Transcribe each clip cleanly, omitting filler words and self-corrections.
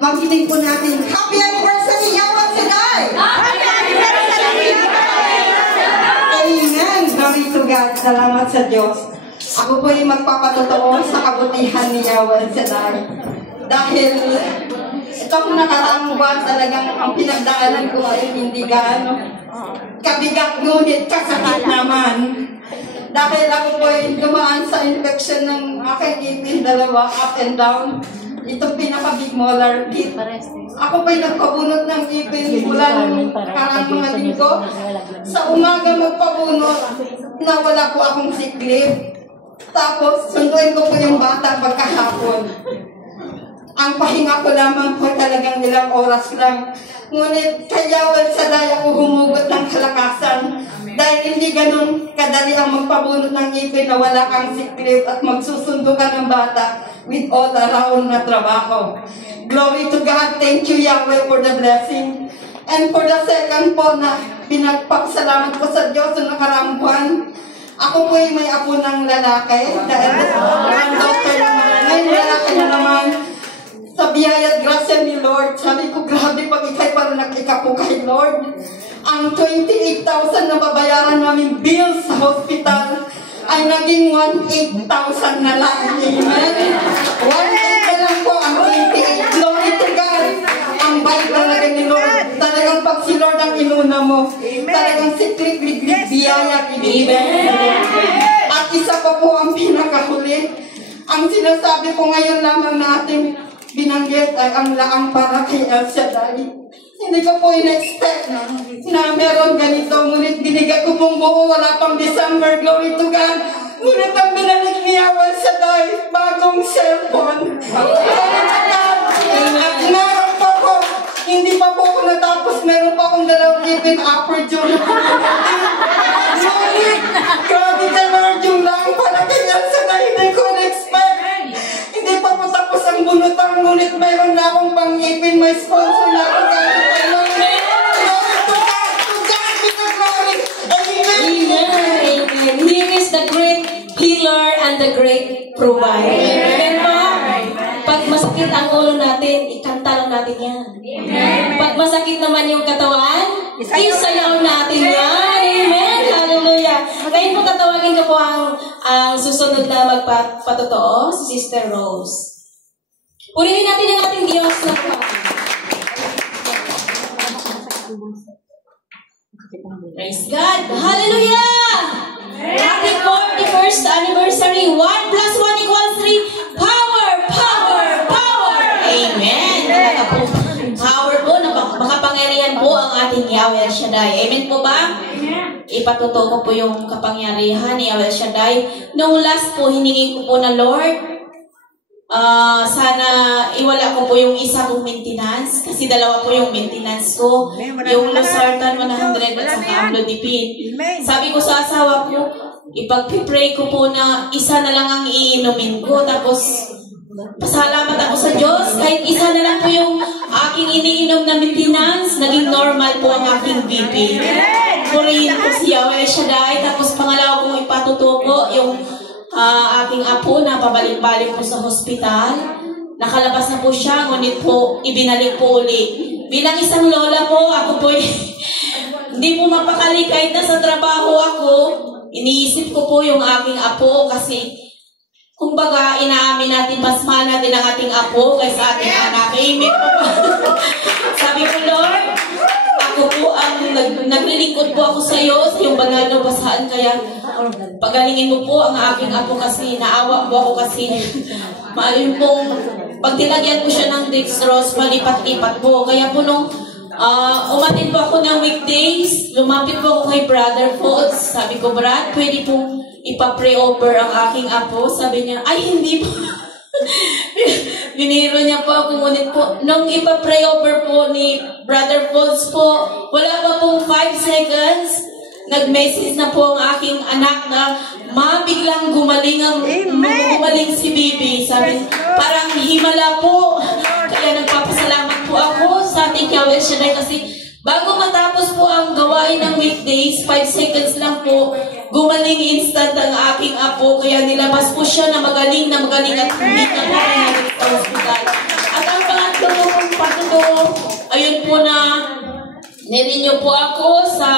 Magiling po natin. Happy anniversary, Yaman Saday! Happy anniversary! Amen! Glory to God. Salamat sa Diyos. Ako po ay magpapatotoo sa kabutihan ni Yaman Saday. Dahil itong nakaraang buwan talagang ang pinagdaanan ko ay hindi gaano kabigat, ngunit kasakit naman. Dahil ako po ay dumaan sa infection ng aking ngipin, dalawa, up and down. Itong pinaka-big molar teeth. Ako pa'y nagpabunot ng ngipin mula nung karang mga linggo. Sa umaga magpabunot, nawala po akong sick leave. Tapos, sunduin ko po yung bata pagkahapon. Ang pahinga ko lamang po talagang ilang oras lang. Ngunit kaya sa daya ko humugot ng kalakasan. Dahil hindi ganun kadali ang magpabunot ng ngipin na wala kang sick leave at magsusundo ka ng bata with all around na trabaho. Glory to God. Thank you, Yahweh, for the blessing. And for the second po na pinagpapasalamat ko sa Diyos sa nakaraang buwan. Ako po ay may apo ng lalaki. Dahil ang doctor naman, ngayon lalaki na naman. Sa biyaya at grasya ni Lord, sabi ko, grabe pag ikay para nag-ikapo kay Lord. Ang 28,000 na babayaran namin bills sa hospital ay naging 18,000 na lang. Amen? 18 na lang po ang 28. Glory to God. Ang bait talaga ni Lord. Talagang pag si Lord ang inuna mo, talagang siklik-liklik biyaya. Amen? At isa pa po ang pinakahuli. Ang sinasabi ko ngayon lamang natin, binanggit ay ang laang para kay El Shaddai. Hindi ko po in-expect na meron ganito. Ngunit binigay ko pong buo, wala pang December, glory to God. Ngunit ang binalik niya El Shaddai, bagong cellphone. Glory to God. At meron pa ko, hindi pa po ako natapos, meron pa akong dalawang ngipin upper jaw. Ngunit, grabe ka Lord, yung laang para kay El Shaddai, hindi ko in-expect. Hindi pa po tapos ang bunutang, ngunit mayroon na akong pang-ipin, may sponsor na akong gamit. Amen. He is the great healer and the great provider. Amen po? Pag masakit ang ulo natin, ikanta lang natin yan. Pag masakit naman yung katawan, isayaw natin yan. Amen. Hallelujah. Ngayon po tatawagin ko po ang susunod na magpatotoo, si Sister Rose. Purihin natin ang ating Diyos na po. Praise God. Hallelujah! Happy 41st anniversary. 1 + 1 = 3. Power, power, power. Amen. Power po, makapangyarihan po ang ating Yahweh Shaddai. Amen po ba? Ipatuto ko po yung kapangyarihan ni Yahweh Shaddai. Noong last po, hiningi ko po na Lord, sana iwala ko po yung isa kong maintenance kasi dalawa po yung maintenance ko, yung Losartan 100 at saka Amlodipine. Sabi ko sa asawa ko, ipag-pray ko po na isa na lang ang iinumin ko, tapos pasalamat ako sa Diyos kahit isa na lang po yung aking iniinom na maintenance, naging normal po ang aking BP. Purihin po si Yahweh Shaddai. Tapos pangalawa kong ipatutuko yung aking apo na pabalik-balik po sa hospital. Nakalabas na po siya, ngunit po ibinalik po uli. Bilang isang lola po, ako po hindi po mapakali kahit nasa trabaho ako. Iniisip ko po yung aking apo kasi kumbaga inaamin natin, mas mahal natin ang ating apo kaysa ating anak. Amen po ba? Sabi ko, Lord, ako po ang naglilingkod po ako sa iyo sa iyong banal na basahan, kaya pagalingin mo po ang aking apo kasi naawa po ako kasi maalin pong pag tilagyan po siya ng dextrose, malipat-lipat po. Kaya po nung umatin po ako ng weekdays, lumapit po ako kay Brother Foltz. Sabi ko, Brad, pwede pong ipa-pray over ang aking apo? Sabi niya, ay hindi po. Biniro niya po ako, ngunit po, nung ipa-pray over po ni Brother Foltz po, wala pa pong 5 seconds, nag-message na po ang aking anak na biglang gumaling si Bibi. Sabi, parang himala po. Kaya nagpapasalamat po ako sa ating Yahweh Shaddai kasi bago matapos po ang gawain ng weekdays, 5 seconds lang po, gumaling instant ang aking apo. Kaya nilabas po siya na magaling at hindi na po rin sa hospital. At ang pangatlo Nirenew po ako sa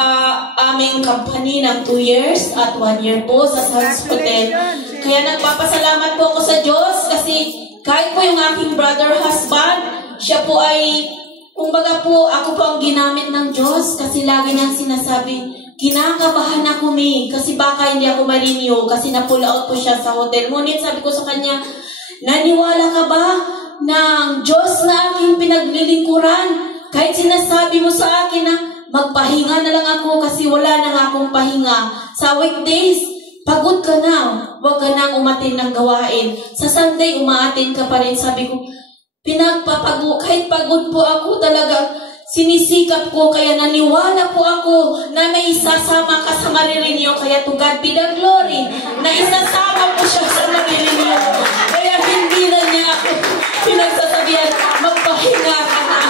aming company ng 2 years at 1 year po sa Sands Hotel. Kaya nagpapasalamat po ako sa Diyos kasi kahit po yung aking brother husband, siya po ay, kumbaga po, ako po ang ginamit ng Diyos kasi lagi niyang sinasabi, kinakabahan ako kasi baka hindi ako ma-renew kasi na-pull out po siya sa hotel. Ngunit sabi ko sa kanya, naniwala ka ba ng Diyos na aking pinaglilingkuran? Kahit sinasabi mo sa akin na magpahinga na lang ako kasi wala na nga akong pahinga. Sa weekdays, pagod ka na. Huwag ka nang umatin ng gawain. Sa Sunday, umaatin ka pa rin. Sabi ko, kahit pagod po ako talaga, sinisikap ko, kaya naniwala po ako na may isasama ka sa maririnyo. Kaya to God be the glory na isasama po siya sa maririnyo. Kaya hindi na niya ako pinagsasabihan, magpahinga ka na.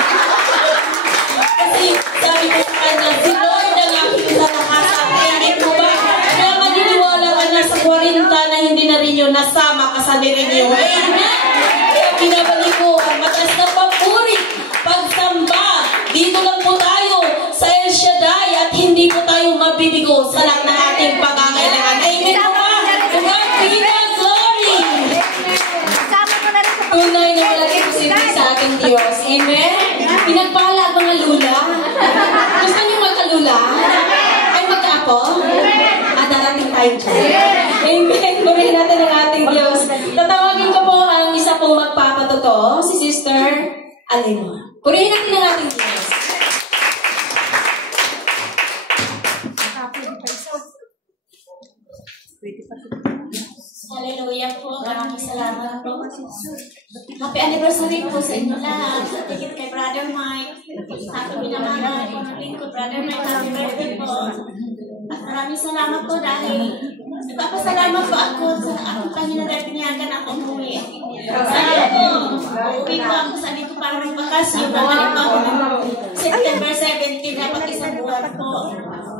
Kasi sabi ko sa kanya, si Lord ang aking kalakasan. Hindi po ba? Kaya maniniwala ka na sa 40 na hindi na rin yun, nasama ka sa nirinyo. Amen? Kaya pinabalik ko ang mataas na papuri, pagsamba. Dito lang po tayo sa El Shaddai at hindi po tayo mabibigo sa lahat ng ating pangangailangan. Amen po ba? To God be the glory. Tunay na malaking posible sa ating Diyos. Amen? Pinagpala mga lula. Gusto niyo magkalula? Ay magkaapo? Darating tayo dyan. Amen. Purihin natin ang ating Diyos. Tatawagin ko po ang isa pong magpapatotoo, si Sister Alema. Purihin natin ang ating Diyos. Hallelujah po. Maraming salamat po. Happy anniversary po sa inyo lahat. Tigit kay Brother Mike. Happy binamahan po ng lingkod. Brother Mike, happy birthday po. At maraming salamat po dahil nagpapasalamat po ako sa aking Panginoon dahil pinayagan ako umuwi. Uuwi po ako sa dito para magbakasyon. Babalik po ako ng September 17 dapat isang buwan po.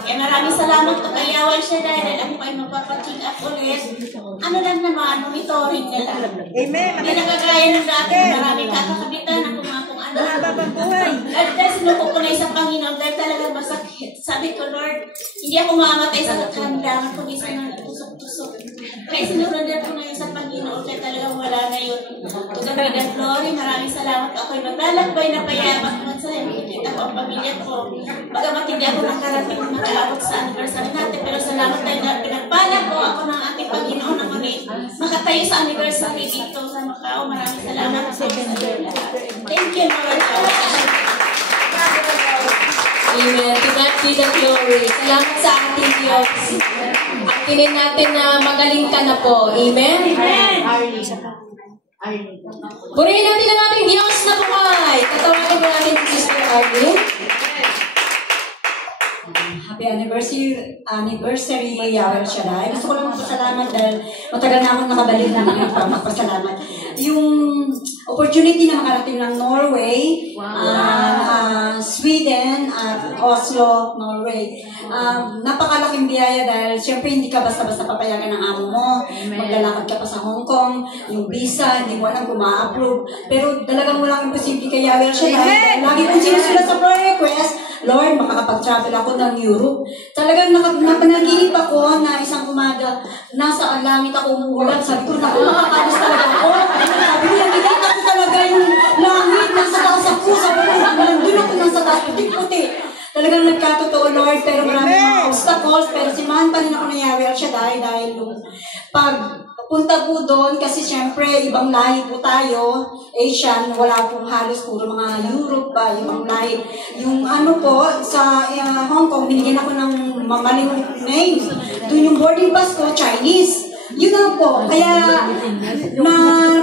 Kaya maraming salamat po kay Yawan siya dahil ako pa ay magpapacheck up ulit. Ano lang naman, monitoring nila. Amen. Hindi nakagaya ng dati. Maraming kakakabitan ako mga kung ano. At dahil sinuko ko na isang Panginoon dahil talagang masakit. Sabi ko, Lord, hindi ako mamamatay sa kakandangan kung isa ng tusok-tusok. Kaya sinunod ko na yun sa Panginoon kaya talagang wala na yun. Tugabi ng glory, maraming salamat. Ako'y maglalakbay na payapak naman sa nakikita ko ang pamilya ko. Bagamat hindi ako nakarating makaabot sa anniversary natin, pero salamat dahil na pinagpala ko ako ng ating Panginoon na muli. Makatayo sa anniversary dito sa Macau. Maraming salamat sa inyo lahat. Thank you, Lord. Amen. To God be the glory. Salamat sa ating Diyos. Akinin natin na magaling ka na po. Amen? Amen. Purihin natin ang ating Diyos na buhay. Tatawagin mo natin si Sister Arlene. Happy anniversary, Yahweh Shaddai. Gusto ko lang magpasalamat dahil matagal na akong nakabalik na magpasalamat. Yung opportunity na makarating ng Norway, Sweden, at Oslo, Norway. Napakalaking biyaya dahil siyempre hindi ka basta-basta papayagan ng amo mo. Maglalakad ka pa sa Hong Kong, yung visa, hindi mo alam kung ma-approve. Pero talagang walang imposible kay Yahweh Shaddai. Lagi kong sinusulat sa prayer request, Lord, makakapag-travel ako ng Europe. Talagang napanaginip ako na isang umaga, nasa langit ako umuulan. Sabi ko, nakakalis talaga ako. Sabi ko, nakikita ko talaga yung langit, nasa taas ako. Sabi ko, nandun ako nasa taas, puti-puti. Talagang nagkatotoo, Lord, pero maraming mga obstacles, pero simahan pa rin ako na Yahweh Shaddai dahil pag punta po doon, kasi syempre, ibang lahi po tayo, Asian, wala pong halos, puro mga Europe pa, ibang lahi. Yung ano po, sa Hong Kong, binigyan ako ng mamaling name. Doon yung boarding pass ko, Chinese. Yun lang po. Kaya,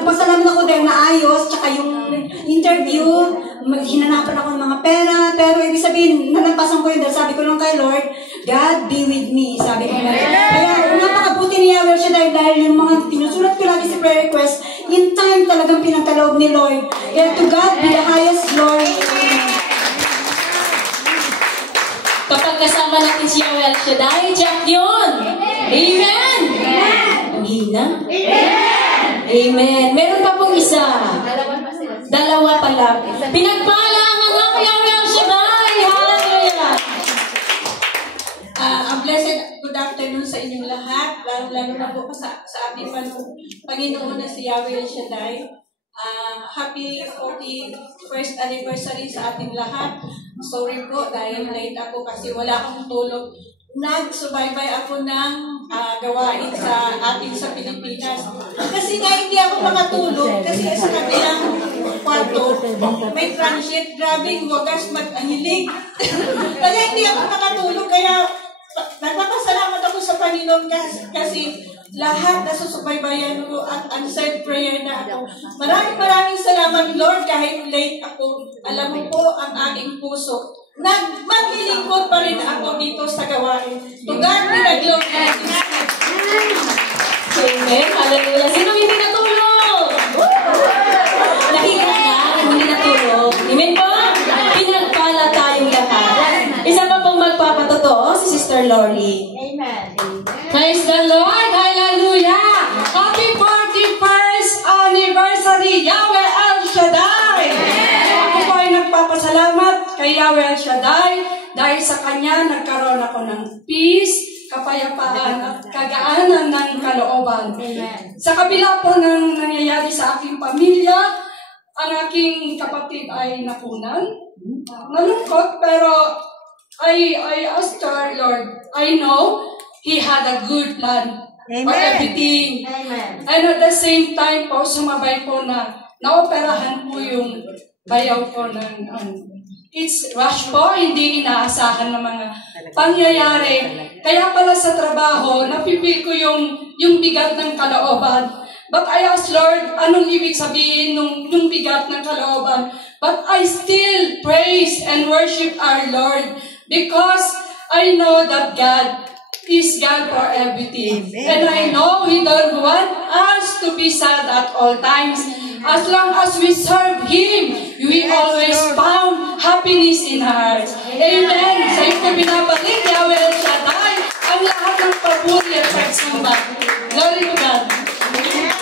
pasalamat ako dahil naayos, tsaka yung interview, hinanapan ako ng mga pera, pero ibig sabihin, nalampasan ko yun dahil sabi ko lang kay Lord, God be with me, sabi ko na. Kaya napakabuti ni Yahweh siya dahil yung mga tinusulat ko lagi sa prayer request, in time talagang pinagkaloob ni Lord. Kaya to God be the highest glory. Kapag kasama natin si Yahweh Shaddai, check yun. Amen. Ang hina. Amen. Meron pa pong isa. Dalawa pala. Pinagpala ang Yahweh Shaddai. Hallelujah. lalo na po sa ating Panginoon na si Yahweh El Shaddai. Happy 41st anniversary sa ating lahat. Sorry po dahil late ako kasi wala akong tulog. Nagsubaybay ako ng gawain sa Pilipinas. Kasi nga hindi ako makatulog kasi sa kabilang kwarto may transit. Grabing wagas mag-ahilig. Kaya hindi ako makatulog. Kaya nagpapasalamat ako sa Panginoon kasi lahat na susubaybayan ko at answered prayer na ako. Maraming salamat, Lord, kahit late ako. Alam mo po ang aking puso. Maglilingkod pa rin ako dito sa gawain. To God be the glory. Amen. Hallelujah. Sino hindi natulog? Nakita na, hindi natulog. Amen po? Pinagpala tayong lahat. Isa pa pong magpapatotoo, si Sister Lori. Amen. Praise the Lord! Hallelujah! Happy 41st anniversary, Yahweh El Shaddai! Ako po ay nagpapasalamat kay Yahweh El Shaddai dahil sa Kanya nagkaroon ako ng peace, kapayapaan at kagaanan ng kalooban. Sa kabila po ng nangyayari sa aking pamilya, ang aking kapatid ay napunan. Nalungkot, pero I asked our Lord, I know He had a good plan for everything. Amen. And at the same time po, sumabay po na naoperahan po yung bayaw ko ng it's rush po, hindi inaasahan ng mga pangyayari. Kaya pala sa trabaho, napipil ko yung bigat ng kalooban. But I asked Lord, anong ibig sabihin nung bigat ng kalooban? But I still praise and worship our Lord because I know that God is God for everything. And I know He don't want us to be sad at all times. As long as we serve Him, we always found happiness in our hearts. Amen. Sa iyo ko binabalik, Yahweh El Shaddai, ang lahat ng papuri at pagsamba. Glory to God.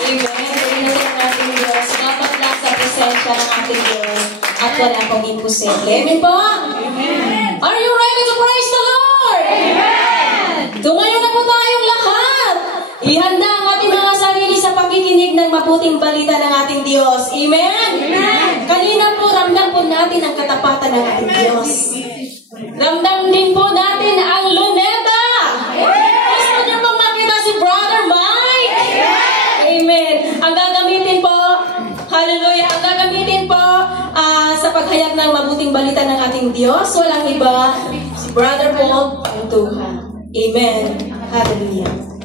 Amen. Pagkakita ng ating Diyos, dapat lang sa presensya ng ating Diyos at wala pong imposible. Amen po? Amen. Are you ready to praise the Lord? Amen. Tumayo na po tayong lahat. Ihanda ang ating mga sarili sa pakikinig ng mabuting balita ng ating Diyos. Amen? Amen. Kanina po, ramdam po natin ang katapatan ng ating Diyos. Ramdam din po natin ang luneta. Gusto niyo pong makita si Brother Mike? Amen. Ang gagamitin po, hallelujah, ang gagamitin po sa paghayag ng mabuting balita ng ating Diyos, walang iba, si Brother Paul Pantuha. Amen. Hallelujah.